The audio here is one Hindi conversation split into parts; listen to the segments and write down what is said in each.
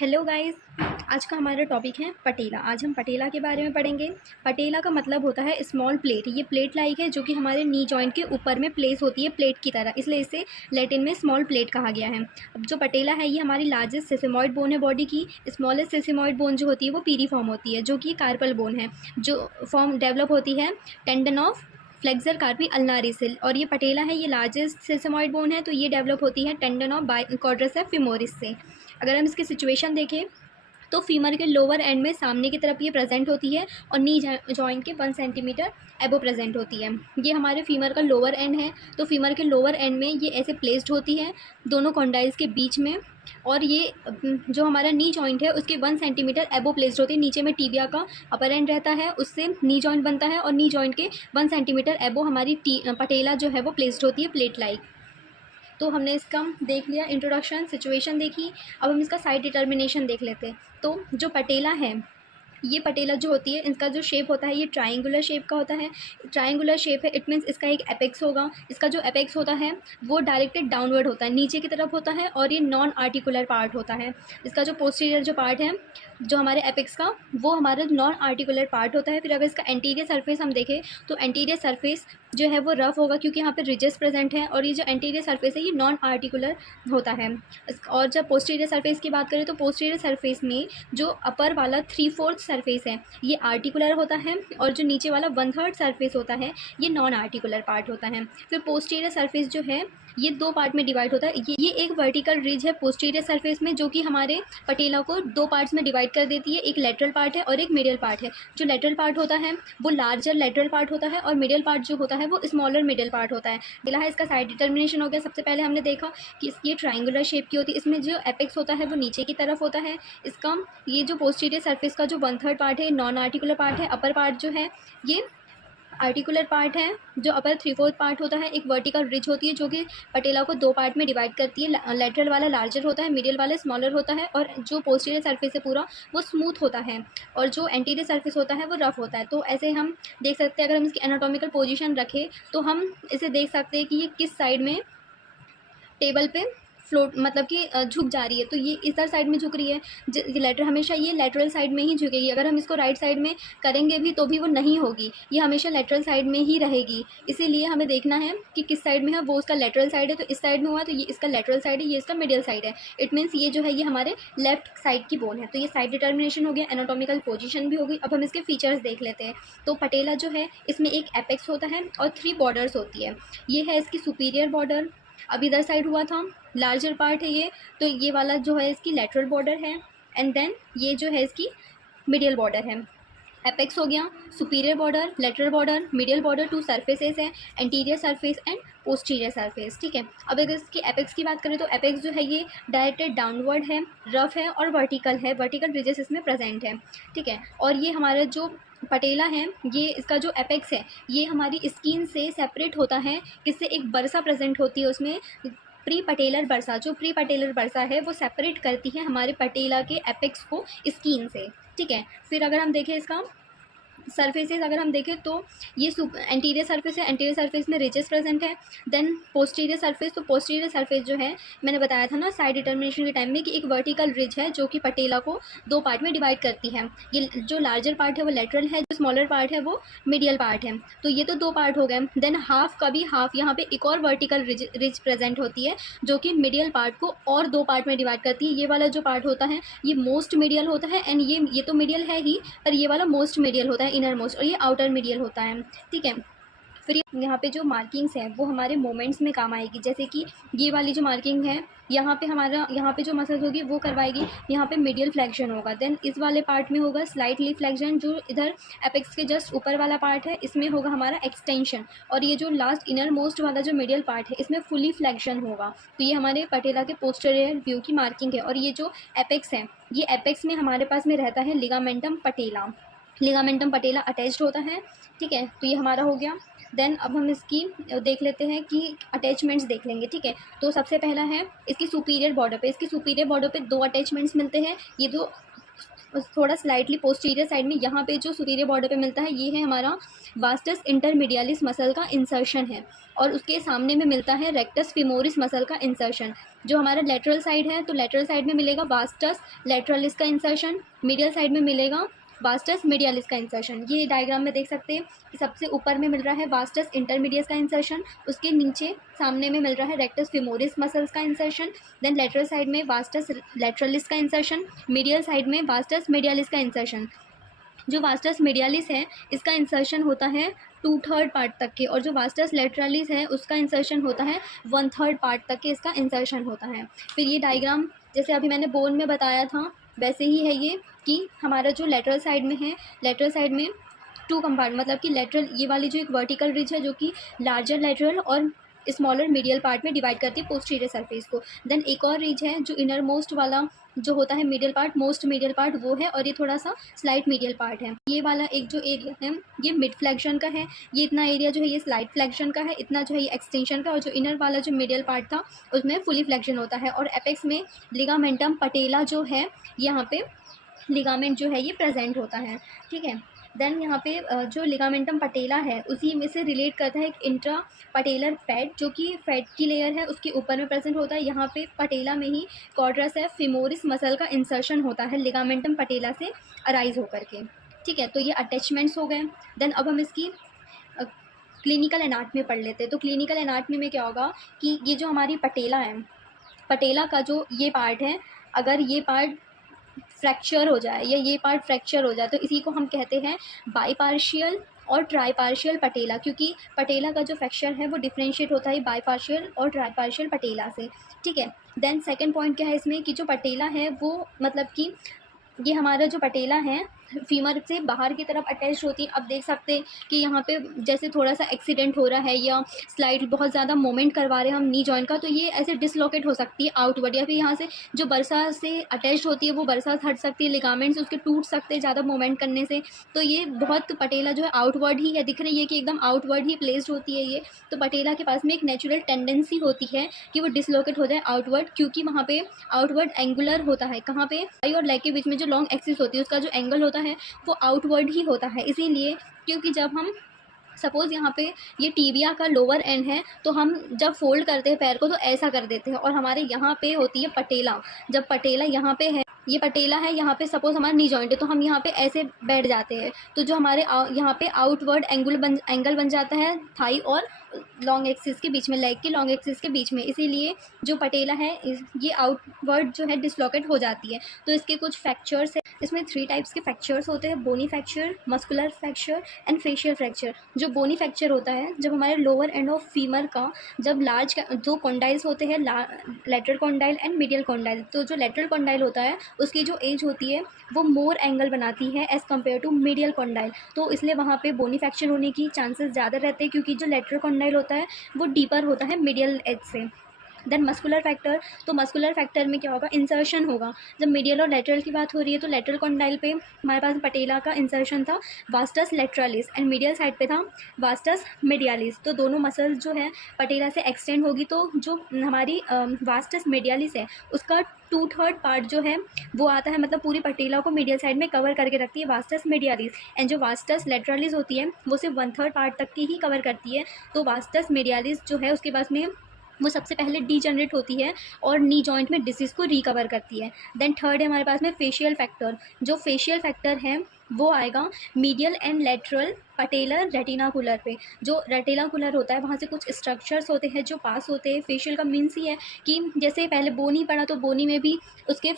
Hello guys. आज का हमारा टॉपिक है पटेला। आज हम पटेला के बारे में पढ़ेंगे। पटेला का मतलब होता है स्मॉल प्लेट। ये प्लेट लाइक है जो कि हमारे नी जॉइंट के ऊपर में प्लेस होती है प्लेट की तरह, इसलिए इसे लैटिन में स्मॉल प्लेट कहा गया है। अब जो पटेला है ये हमारी लार्जेस्ट सेसेमॉइड बोन है बॉडी की। स्मॉलेस्ट सेसेमॉइड बोन जो होती है वो पीरीफॉर्म होती है, जो कि कार्पल बोन है, जो फॉर्म डेवलप होती है टेंडन ऑफ फ्लेक्सर कार्पी अल्नारी से। और ये पटेला है, ये लार्जेस्ट सेसेमॉइड बोन है, तो ये डेवलप होती है टेंडन ऑफ क्वाड्रिसेप्स फेमोरिस से। अगर हम इसकी सिचुएशन देखें तो फीमर के लोअर एंड में सामने की तरफ ये प्रेजेंट होती है और नी जॉइंट के 1 सेंटीमीटर एबो प्रेजेंट होती है। ये हमारे फीमर का लोअर एंड है, तो फीमर के लोअर एंड में ये ऐसे प्लेस्ड होती है दोनों कॉन्डाइल्स के बीच में। और ये जो हमारा नी जॉइंट है उसके 1 सेंटीमीटर एबो प्लेस्ड होती है। नीचे में टीबिया का अपर एंड रहता है, उससे नी जॉइंट बनता है और नी जॉइंट के 1 सेंटीमीटर एबो हमारी पटेला जो है वो प्लेस्ड होती है प्लेट लाइक। तो हमने इसका देख लिया इंट्रोडक्शन, सिचुएशन देखी। अब हम इसका साइड डिटर्मिनेशन देख लेते हैं। तो जो पटेला है, ये पटेला जो होती है इसका जो शेप होता है ये ट्रायंगुलर शेप का होता है। ट्रायंगुलर शेप है, इट मीन्स इसका एक एपेक्स होगा। इसका जो एपेक्स होता है वो डायरेक्टेड डाउनवर्ड होता है, नीचे की तरफ होता है, और ये नॉन आर्टिकुलर पार्ट होता है। इसका जो पोस्टीरियर जो पार्ट है जो हमारे एपेक्स का, वो हमारा नॉन आर्टिकुलर पार्ट होता है। फिर अगर इसका एंटीरियर सरफेस हम देखें तो एंटीरियर सरफेस जो है वो रफ होगा, क्योंकि यहाँ पे रिजेस प्रेजेंट है, और ये जो एंटीरियर सरफेस है ये नॉन आर्टिकुलर होता है। और जब पोस्टीरियर सरफेस की बात करें तो पोस्टीरियर सरफेस में जो अपर वाला 3/4 सरफेस है ये आर्टिकुलर होता है, और जो नीचे वाला 1/3 सरफेस होता है ये नॉन आर्टिकुलर पार्ट होता है। फिर पोस्टीरियर सरफेस जो है ये 2 पार्ट में डिवाइड होता है। ये एक वर्टिकल रिज है पोस्टीरियर सरफेस में, जो कि हमारे पटेला को 2 पार्ट्स में डिवाइड कर देती है। एक लेटरल पार्ट है और एक मिडियल पार्ट है। जो लेटरल पार्ट होता है वो लार्जर लेटरल पार्ट होता है, और मिडियल पार्ट जो होता है वो स्मॉलर मिडियल पार्ट होता है। पहला है इसका साइड डिटर्मिनेशन हो गया। सबसे पहले हमने देखा कि ये ट्राइंगुलर शेप की होती है, इसमें जो एपेक्स होता है वो नीचे की तरफ होता है। इसका ये जो पोस्टीरियर सरफेस का जो 1/3 पार्ट है नॉन आर्टिकुलर पार्ट है। अपर पार्ट जो है ये आर्टिकुलर पार्ट है। जो अपर 3/4 पार्ट होता है एक वर्टिकल रिज होती है, जो कि पटेला को 2 पार्ट में डिवाइड करती है। लेटरल वाला लार्जर होता है, मिडियल वाला स्मॉलर होता है, और जो पोस्टीरियर सरफेस है पूरा वो स्मूथ होता है, और जो एंटीरियर सरफेस होता है वो रफ होता है। तो ऐसे हम देख सकते हैं, अगर हम इसकी एनाटॉमिकल पोजीशन रखें तो हम इसे देख सकते हैं कि ये किस साइड में टेबल पे फ्लोट मतलब कि झुक जा रही है। तो ये इधर साइड में झुक रही है। लेटर हमेशा ये लेटरल साइड में ही झुकेगी। अगर हम इसको राइट साइड में करेंगे भी तो भी वो नहीं होगी, ये हमेशा लेटरल साइड में ही रहेगी। इसीलिए हमें देखना है कि किस साइड में है, वो उसका लेटरल साइड है तो इस साइड में हुआ, तो ये इसका लेटरल साइड है, ये इसका मिडियल साइड है। इट मीन्स ये जो है ये हमारे लेफ्ट साइड की बोन है। तो ये साइड डिटर्मिनेशन हो गया, एनाटॉमिकल पोजिशन भी हो गई। अब हम इसके फीचर्स देख लेते हैं। तो पटेला जो है इसमें एक एपेक्स होता है और 3 बॉर्डर्स होती है। ये है इसकी सुपीरियर बॉर्डर, अब इधर साइड हुआ था लार्जर पार्ट है ये, तो ये वाला जो है इसकी लेटरल बॉर्डर है, एंड देन ये जो है इसकी मिडियल बॉर्डर है। एपेक्स हो गया, superior border, lateral border, medial border, 2 surfaces है, anterior surface and posterior surface. ठीक है। अब अगर इसकी एपेक्स की बात करें तो एपेक्स जो है ये डायरेक्टेड डाउनवर्ड है, रफ है और वर्टिकल है, वर्टिकल रिजेस इसमें प्रेजेंट है। ठीक है। और ये हमारा जो पटेला है ये इसका जो एपेक्स है ये हमारी स्किन से सेपरेट होता है, किससे एक बरसा प्रेजेंट होती है उसमें, प्री पटेलर बरसा। जो प्री पटेलर बरसा है वो सेपरेट करती है हमारे पटेला के एपेक्स को स्किन से। ठीक है। फिर अगर हम देखें इसका सरफेसेस अगर हम देखें तो ये एंटीरियर सरफेस है, एंटीरियर सरफेस में रिजेस प्रेजेंट है। देन पोस्टीरियर सरफेस, तो पोस्टीरियर सरफेस जो है मैंने बताया था ना साइड डिटर्मिनेशन के टाइम में कि एक वर्टिकल रिज है जो कि पटेला को 2 पार्ट में डिवाइड करती है। ये जो लार्जर पार्ट है वो लेटरल है, जो स्मॉलर पार्ट है वो मिडियल पार्ट है। तो ये तो 2 पार्ट हो गए। देन हाफ का भी हाफ, यहाँ पे एक और वर्टिकल रिज प्रेजेंट होती है जो कि मिडियल पार्ट को और 2 पार्ट में डिवाइड करती है। ये वाला जो पार्ट होता है ये मोस्ट मिडियल होता है, एंड ये तो मिडियल है ही, पर ये वाला मोस्ट मिडियल होता है, इनर मोस्ट, और ये आउटर मिडियल होता है। ठीक है। फिर यहाँ पे जो मार्किंग्स हैं वो हमारे मोमेंट्स में काम आएगी, जैसे कि ये वाली जो मार्किंग है यहाँ पे हमारा यहाँ पे जो मसल्स होगी वो करवाएगी, यहाँ पे मिडियल फ्लेक्शन होगा। देन इस वाले पार्ट में होगा स्लाइटली फ्लेक्शन, जो इधर एपेक्स के जस्ट ऊपर वाला पार्ट है इसमें होगा हमारा एक्सटेंशन, और ये जो लास्ट इनर मोस्ट वाला जो मिडियल पार्ट है इसमें फुली फ्लेक्शन होगा। तो ये हमारे पटेला के पोस्टीरियर व्यू की मार्किंग है। और ये जो एपेक्स है ये एपेक्स में हमारे पास में रहता है लिगामेंटम पटेला, लिगामेंटम पटेला अटैच्ड होता है। ठीक है। तो ये हमारा हो गया। देन अब हम इसकी देख लेते हैं कि अटैचमेंट्स देख लेंगे। ठीक है। तो सबसे पहला है इसकी सुपीरियर बॉर्डर पे, इसकी सुपीरियर बॉर्डर पे 2 अटैचमेंट्स मिलते हैं। ये 2 थोड़ा स्लाइटली पोस्टीरियर साइड में यहाँ पे जो सुपीरियर बॉर्डर पे मिलता है, ये है हमारा वास्टस इंटरमीडियालिस मसल का इंसर्शन है। और उसके सामने में मिलता है रेक्टस फिमोरिस मसल का इंसर्शन। जो हमारा लेटरल साइड है, तो लेटरल साइड में मिलेगा वास्टस लेटरलिस का इंसर्शन, मीडियल साइड में मिलेगा वास्टस मीडियालिस का इंसर्शन। ये डायग्राम में देख सकते हैं कि सबसे ऊपर में मिल रहा है वास्टस इंटरमीडियस का इंसर्शन, उसके नीचे सामने में मिल रहा है रेक्टस फिमोरिस मसल्स का इंसर्शन, देन लेटरल साइड में वास्टस लेटरलिस का इंसर्शन, मीडियल साइड में वास्टस मीडियालिस का इंसर्शन। जो वास्टस मीडियालिस है इसका इंसर्शन होता है 2/3 पार्ट तक के, और जो वास्टस लेटरलिस है उसका इंसर्शन होता है 1/3 पार्ट तक के इसका इंसर्शन होता है। फिर ये डायग्राम जैसे अभी मैंने बोन में बताया था वैसे ही है ये, कि हमारा जो लेटरल साइड में है, लेटरल साइड में 2 कंपार्ट, मतलब कि लेटरल ये वाली जो एक वर्टिकल रिज है जो कि लार्जर लेटरल और स्मॉलर मीडियल पार्ट में डिवाइड करती है पोस्टीरियर सरफेस को। देन एक और रिज है जो इनर मोस्ट वाला जो होता है medial part, most medial part वो है, और ये थोड़ा सा स्लाइट मीडियल पार्ट है। ये वाला एक जो एरिया है ये मिड फ्लेक्शन का है, ये इतना एरिया जो है ये स्लाइट फ्लेक्शन का है, इतना जो है ये एक्सटेंशन का, और जो इनर वाला जो मीडियल पार्ट था उसमें फुली फ्लेक्शन होता है। और एपेक्स में लिगामेंटम पटेला जो है, यहाँ पे लिगामेंट जो है ये प्रेजेंट होता है, ठीक है। देन यहाँ पे जो लिगामेंटम पटेला है उसी में से रिलेट करता है एक इंट्रा पटेलर फैट, जो कि फैट की लेयर है उसके ऊपर में प्रेजेंट होता है। यहाँ पे पटेला में ही क्वाड्रिसेप्स फिमोरिस मसल का इंसर्शन होता है लिगामेंटम पटेला से अराइज होकर के, ठीक है। तो ये अटैचमेंट्स हो गए। देन अब हम इसकी क्लिनिकल एनाटमी पढ़ लेते हैं। तो क्लिनिकल एनाटमी में क्या होगा कि ये जो हमारी पटेला है, पटेला का जो ये पार्ट है, अगर ये पार्ट फ्रैक्चर हो जाए या ये पार्ट फ्रैक्चर हो जाए तो इसी को हम कहते हैं बाईपार्शियल और ट्राईपार्शियल पटेला, क्योंकि पटेला का जो फ्रैक्चर है वो डिफरेंशिएट होता है बाईपार्शियल और ट्राईपार्शियल पटेला से, ठीक है। देन सेकंड पॉइंट क्या है इसमें कि जो पटेला है वो मतलब कि ये हमारा जो पटेला है फीमर से बाहर की तरफ अटैच होती है। अब देख सकते हैं कि यहाँ पे जैसे थोड़ा सा एक्सीडेंट हो रहा है या स्लाइड बहुत ज़्यादा मोमेंट करवा रहे हैं हम नी जॉइंट का, तो ये ऐसे डिसलोकेट हो सकती है आउटवर्ड, या फिर यहाँ से जो बरसा से अटैच होती है वो बरसा हट सकती है, लिगामेंट्स उसके टूट सकते हैं ज़्यादा मोमेंट करने से। तो ये बहुत पटेला जो है आउटवर्ड ही है, दिख रही है कि एकदम आउटवर्ड ही प्लेस्ड होती है ये। तो पटेला के पास में एक नेचुरल टेंडेंसी होती है कि वो डिसलोकेट हो जाए आउटवर्ड, क्योंकि वहाँ पे आउटवर्ड एंगुलर होता है। कहाँ पे? आई और लेग के बीच में जो लॉन्ग एक्सिस होती है उसका जो एंगल होता है वो आउटवर्ड ही होता है। इसीलिए क्योंकि जब हम सपोज़ यहाँ पे ये टीबिया का लोअर एंड है तो हम जब फोल्ड करते हैं पैर को तो ऐसा कर देते हैं, और हमारे यहाँ पे होती है पटेला। जब पटेला यहाँ पे है, ये पटेला है यहाँ पे, सपोज़ हमारा नी जॉइंट है तो हम यहाँ पे ऐसे बैठ जाते हैं, तो जो हमारे यहाँ पे आउटवर्ड एंगल बन जाता है थाई और लॉन्ग एक्सिस के बीच में, लेग के लॉन्ग एक्सिस के बीच में। इसीलिए जो पटेला है ये आउटवर्ड जो है डिसलोकेट हो जाती है। तो इसके कुछ फ्रैक्चर्स है, इसमें 3 टाइप्स के फ्रैक्चर्स होते हैं, bony fracture, muscular fracture and facial fracture. जो बोनी फ्रैक्चर होता है जब हमारे लोअर एंड ऑफ फीमर का जब लार्ज दो कॉन्डाइल्स होते हैं, lateral condyle and medial condyle, तो जो लेटरल कॉन्डाइल होता है उसकी जो एज होती है वो मोर एंगल बनाती है as compare to medial condyle, तो इसलिए वहाँ पे बोनी फ्रैक्चर होने की चांसेस ज़्यादा रहते हैं, क्योंकि जो लेटरल कॉन्डाइल होता है वो डीपर होता है मीडियल एज से। देन मस्कुलर फैक्टर, तो मस्कुलर फैक्टर में क्या होगा, इंसर्शन होगा। जब मीडियल और लेटरल की बात हो रही है तो लेटरल कॉन्डाइल पे हमारे पास पटेला का इंसर्शन था vastus lateralis, and medial side पे था वास्टस मीडियालिस। तो दोनों मसल्स जो है पटेला से एक्सटेंड होगी, तो जो हमारी वास्टस मीडियालिस है उसका 2/3 पार्ट जो है वो आता है, मतलब पूरी पटेला को मीडियल साइड में कवर करके रखती है वास्टस मीडियालिस, एंड जो वास्टस लेटरलिस होती है वो सिर्फ 1/3 पार्ट तक की ही कवर करती है। तो वास्टस मीडियालिस जो है उसके पास में वो सबसे पहले डीजनरेट होती है और नी जॉइंट में डिसीज़ को रिकवर करती है। देन थर्ड है हमारे पास में फेशियल फैक्टर। जो फेशियल फैक्टर है वो आएगा मीडियल एंड लेटरल पटेलर रेटिनाकुलर पे। जो रेटिनाकुलर होता है वहाँ से कुछ स्ट्रक्चर्स होते हैं जो पास होते हैं। फेशियल का मीन्स ही है कि जैसे पहले बोनी पढ़ा तो बोनी में भी उसके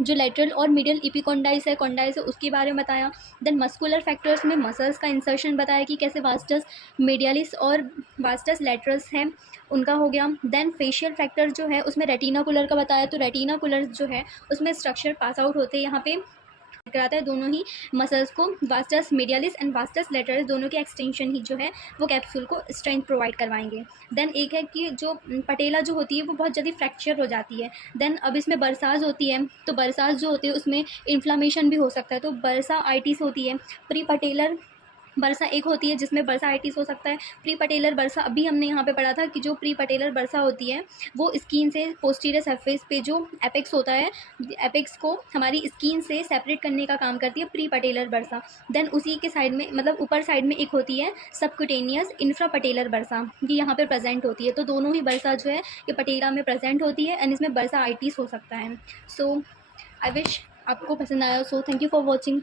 जो लेटरल और मीडियल इपिकोंडाइस है, कॉन्डाइस है, उसके बारे में बताया। देन मस्कुलर फैक्टर्स में मसल्स का इंसर्शन बताया कि कैसे वास्टस मीडियालिस और वास्टस लेटरल्स हैं, उनका हो गया। देन फेशियल फैक्टर जो है उसमें रेटिनाकुलर का बताया, तो रेटिनाकुलर जो है उसमें स्ट्रक्चर पास आउट होते हैं, यहाँ पे कराता है दोनों ही मसल्स को, vastus medialis and vastus lateralis दोनों के एक्सटेंशन ही जो है वो कैप्सूल को स्ट्रेंथ प्रोवाइड करवाएंगे। देन एक है कि जो पटेला जो होती है वो बहुत जल्दी फ्रैक्चर हो जाती है। देन अब इसमें बरसाज होती है, तो बरसाज जो होती है उसमें इन्फ्लामेशन भी हो सकता है, तो बरसा आइटिस होती है। प्री पटेलर बरसा एक होती है जिसमें बरसा आइटिस हो सकता है। प्री पटेलर बरसा अभी हमने यहाँ पे पढ़ा था कि जो प्री पटेलर बरसा होती है वो स्किन से पोस्टीरियर सरफेस पे जो एपेक्स होता है, एपेक्स को हमारी स्किन से सेपरेट करने का काम करती है प्री पटेलर बरसा। देन उसी के साइड में मतलब ऊपर साइड में एक होती है सबक्यूटेनियस इंफ्रा पटेलर बरसा, ये यहाँ पे प्रेजेंट होती है। तो दोनों ही बरसा जो है ये पटेला में प्रेजेंट होती है एंड इसमें बरसा आइटिस हो सकता है। सो आई विश आपको पसंद आया। So thank you for watching.